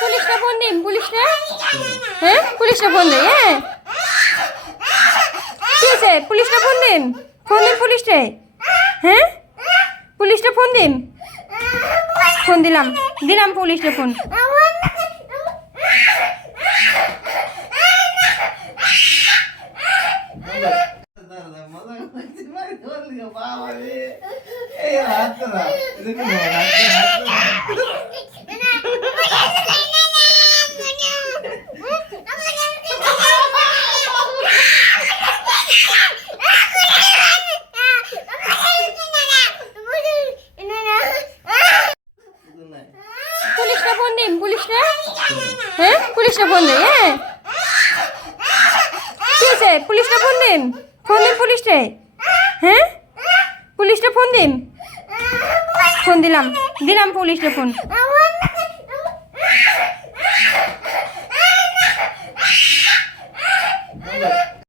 পুলিশটা phone দিন, পুলিশটা। হ্যাঁ, পুলিশটা phone দিন। হ্যাঁ, কি আছে? পুলিশটা ফোন দিন, ফোন দিন পুলিশটা। হ্যাঁ, পুলিশটা ফোন দিন। ফোন দিলাম, দিলাম পুলিশটা ফোন। পুলিশটা ফোন দিন, পুলিশটা। হ্যাঁ, পুলিশটা ফোন দিন। হ্যাঁ, কি আছে? পুলিশটা ফোন দিন, ফোন দিন পুলিশটা। হ্যাঁ, পুলিশটা ফোন দিন। ফোন দিলাম, দিলাম পুলিশটা ফোন।